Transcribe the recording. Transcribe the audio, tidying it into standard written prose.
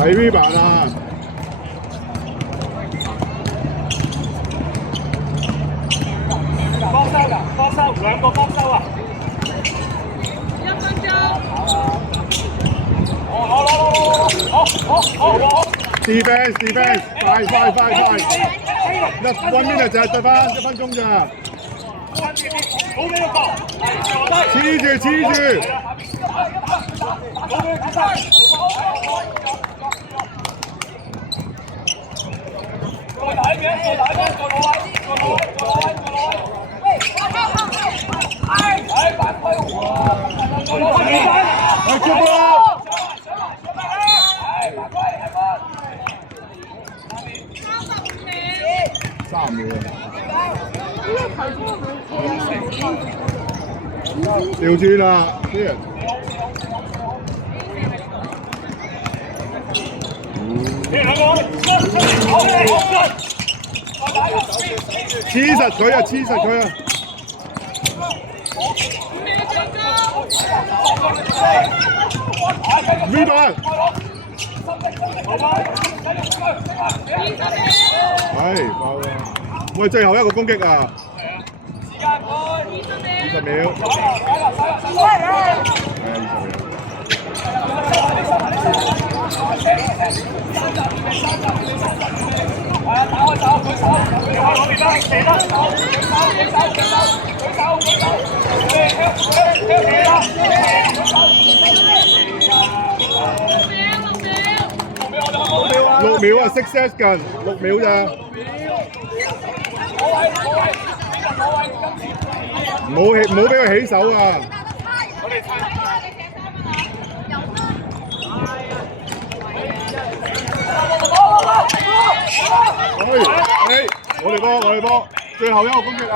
睇 V 版啊！幫收㗎，幫收兩個幫收啊！1分鐘。好。Defense，快！1 minute 就係得翻1分鐘咋。好呢個，黐住。3秒調轉啦，啲人。黐實佢啊！呢度啊！喂，最後一個攻擊啊！時間20秒。6秒啊，6 近6秒咋？唔好俾佢起手啊！我哋波，最後一個攻擊啊！